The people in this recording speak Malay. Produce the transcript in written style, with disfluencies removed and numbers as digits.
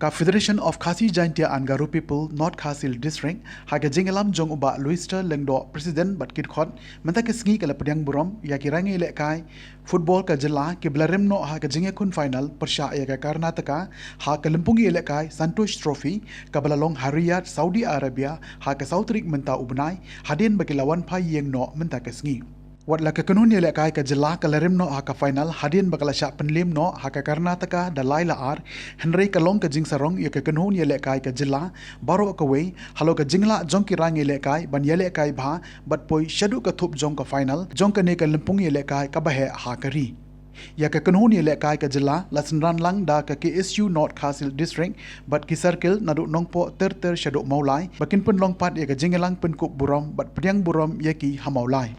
Ka Federation of Khasi Jaintia and Garo People North Khasil District haga jingalam jong uba Luister Lengdo President bat kit khot menta ke sngi kala Pdiang burom ya kirangi ialehkai phutbol ka jylla ke blarem no haga jinge kun final persya ya ka Karnataka ha ka lempungi ialehkai Santosh Trophy ka balalong Riyadh Saudi Arabia ha ka Sautrik menta ubnai hadin bagi lawan pai yeng no menta ke sngi Wat la kynhun ialehkai ka jylla ka larim no haka final hadin bakala syak penlim no haka Karnataka da laila ar Henry kalong ka jing sarong ya ka kynhun ialehkai ka jylla baro ka wei halo ka jingla jong ki rang ialehkai ban ialehkai bha bat poi shaduh ka thup jong ka final jong ka ne ka lempung ialehkai ka bahe ha kari ya ka kynhun ialehkai ka jylla la synran lang da ka KSU North Khasil District bat ki circle nadu nongpo ter shaduh maulai bakin pun long pat ya ka jingelang pen kup burom bat Pdiang burom ya ki hamaulai